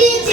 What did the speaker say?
Прийди.